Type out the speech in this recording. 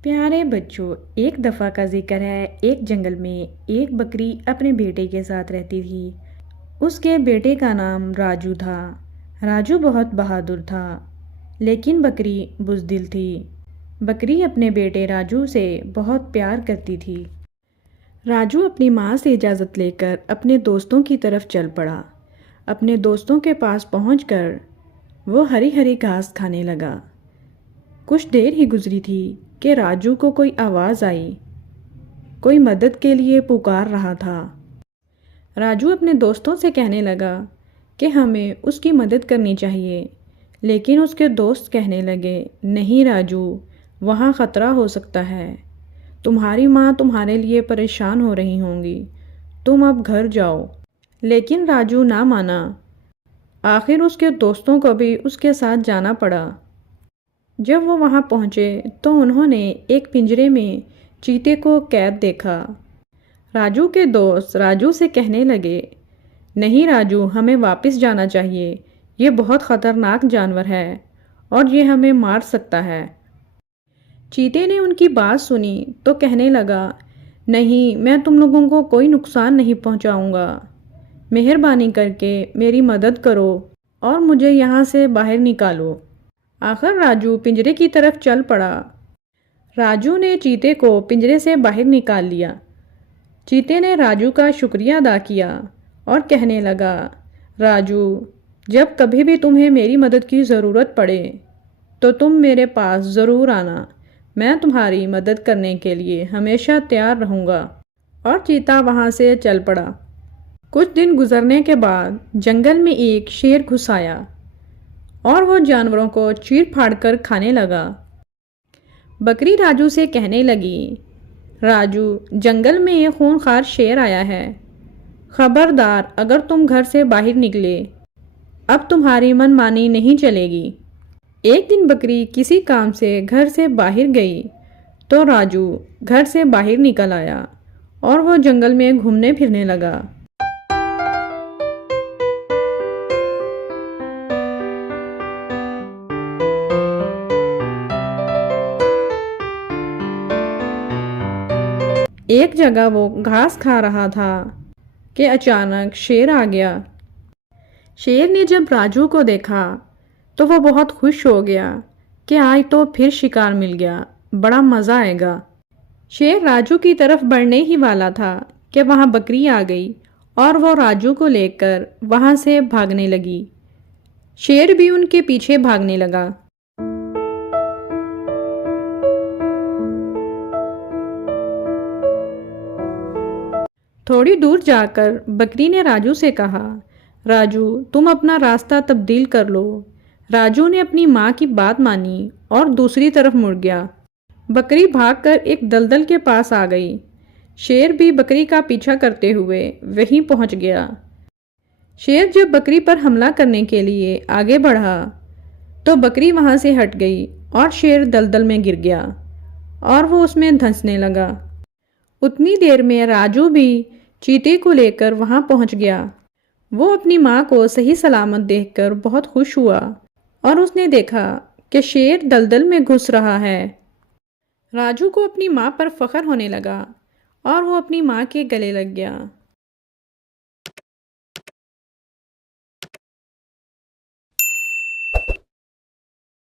प्यारे बच्चों, एक दफ़ा का जिक्र है। एक जंगल में एक बकरी अपने बेटे के साथ रहती थी। उसके बेटे का नाम राजू था। राजू बहुत बहादुर था, लेकिन बकरी बुज़दिल थी। बकरी अपने बेटे राजू से बहुत प्यार करती थी। राजू अपनी माँ से इजाज़त लेकर अपने दोस्तों की तरफ चल पड़ा। अपने दोस्तों के पास पहुंचकर वो हरी हरी घास खाने लगा। कुछ देर ही गुजरी थी कि राजू को कोई आवाज़ आई। कोई मदद के लिए पुकार रहा था। राजू अपने दोस्तों से कहने लगा कि हमें उसकी मदद करनी चाहिए, लेकिन उसके दोस्त कहने लगे, नहीं राजू, वहाँ ख़तरा हो सकता है। तुम्हारी माँ तुम्हारे लिए परेशान हो रही होंगी, तुम अब घर जाओ। लेकिन राजू ना माना। आखिर उसके दोस्तों को भी उसके साथ जाना पड़ा। जब वो वहाँ पहुँचे तो उन्होंने एक पिंजरे में चीते को कैद देखा। राजू के दोस्त राजू से कहने लगे, नहीं राजू, हमें वापस जाना चाहिए। ये बहुत ख़तरनाक जानवर है और ये हमें मार सकता है। चीते ने उनकी बात सुनी तो कहने लगा, नहीं, मैं तुम लोगों को कोई नुकसान नहीं पहुंचाऊंगा। मेहरबानी करके मेरी मदद करो और मुझे यहाँ से बाहर निकालो। आखिर राजू पिंजरे की तरफ चल पड़ा। राजू ने चीते को पिंजरे से बाहर निकाल लिया। चीते ने राजू का शुक्रिया अदा किया और कहने लगा, राजू, जब कभी भी तुम्हें मेरी मदद की ज़रूरत पड़े तो तुम मेरे पास ज़रूर आना। मैं तुम्हारी मदद करने के लिए हमेशा तैयार रहूँगा। और चीता वहाँ से चल पड़ा। कुछ दिन गुजरने के बाद जंगल में एक शेर घुस आया और वो जानवरों को चीर फाड़ कर खाने लगा। बकरी राजू से कहने लगी, राजू, जंगल में एक खूंखार शेर आया है। खबरदार, अगर तुम घर से बाहर निकले, अब तुम्हारी मनमानी नहीं चलेगी। एक दिन बकरी किसी काम से घर से बाहर गई तो राजू घर से बाहर निकल आया और वो जंगल में घूमने फिरने लगा। एक जगह वो घास खा रहा था कि अचानक शेर आ गया। शेर ने जब राजू को देखा तो वो बहुत खुश हो गया कि आज तो फिर शिकार मिल गया, बड़ा मज़ा आएगा। शेर राजू की तरफ बढ़ने ही वाला था कि वहाँ बकरी आ गई और वो राजू को लेकर वहाँ से भागने लगी। शेर भी उनके पीछे भागने लगा। थोड़ी दूर जाकर बकरी ने राजू से कहा, राजू, तुम अपना रास्ता तब्दील कर लो। राजू ने अपनी माँ की बात मानी और दूसरी तरफ मुड़ गया। बकरी भागकर एक दलदल के पास आ गई। शेर भी बकरी का पीछा करते हुए वहीं पहुंच गया। शेर जब बकरी पर हमला करने के लिए आगे बढ़ा तो बकरी वहां से हट गई और शेर दलदल में गिर गया और वो उसमें धंसने लगा। उतनी देर में राजू भी चीते को लेकर वहां पहुंच गया। वो अपनी माँ को सही सलामत देखकर बहुत खुश हुआ और उसने देखा कि शेर दलदल में घुस रहा है। राजू को अपनी माँ पर फख्र होने लगा और वो अपनी माँ के गले लग गया।